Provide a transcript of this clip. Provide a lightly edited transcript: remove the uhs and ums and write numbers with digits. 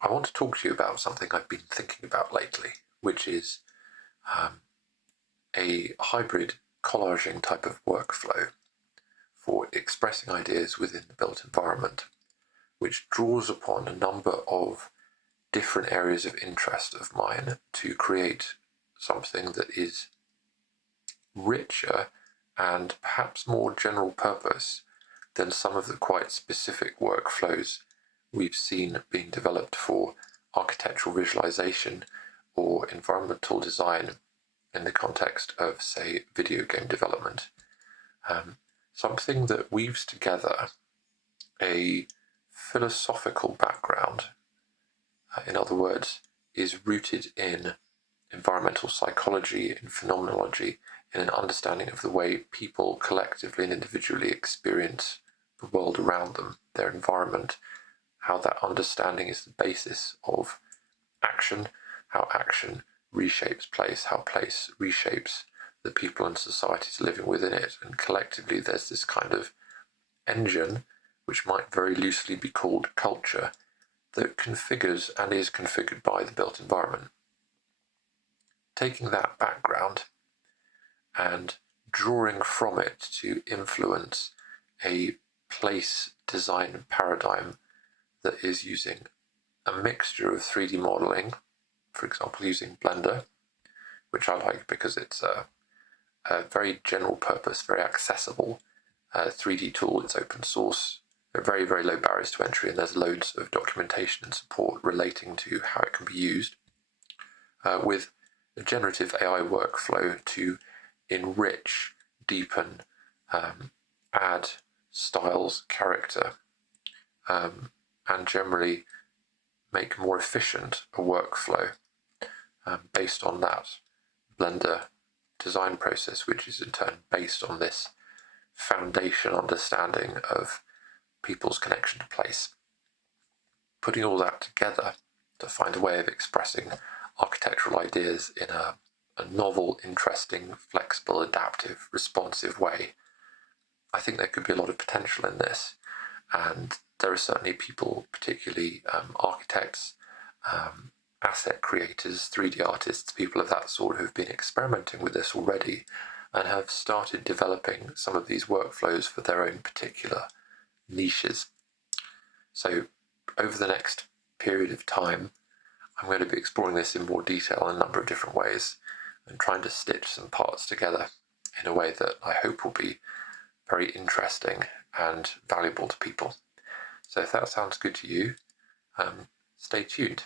I want to talk to you about something I've been thinking about lately, which is a hybrid collaging type of workflow for expressing ideas within the built environment, which draws upon a number of different areas of interest of mine to create something that is richer and perhaps more general purpose than some of the quite specific workflows we've seen being developed for architectural visualization or environmental design in the context of, say, video game development. Something that weaves together a philosophical background, in other words, is rooted in environmental psychology and phenomenology, in an understanding of the way people collectively and individually experience the world around them, their environment, how that understanding is the basis of action, how action reshapes place, how place reshapes the people and societies living within it, and collectively there's this kind of engine, which might very loosely be called culture, that configures and is configured by the built environment. Taking that background and drawing from it to influence a place design paradigm that is using a mixture of 3D modeling, for example using Blender, which I like because it's a very general purpose, very accessible 3D tool. It's open source. There are very, very low barriers to entry, and there's loads of documentation and support relating to how it can be used, with a generative AI workflow to enrich, deepen, add styles, character, and generally make more efficient a workflow based on that Blender design process, which is in turn based on this foundation understanding of people's connection to place. Putting all that together to find a way of expressing architectural ideas in a novel, interesting, flexible, adaptive, responsive way. I think there could be a lot of potential in this, and there are certainly people, particularly architects, asset creators, 3D artists, people of that sort, who've been experimenting with this already and have started developing some of these workflows for their own particular niches. So over the next period of time, I'm going to be exploring this in more detail in a number of different ways and trying to stitch some parts together in a way that I hope will be very interesting and valuable to people. So if that sounds good to you, stay tuned.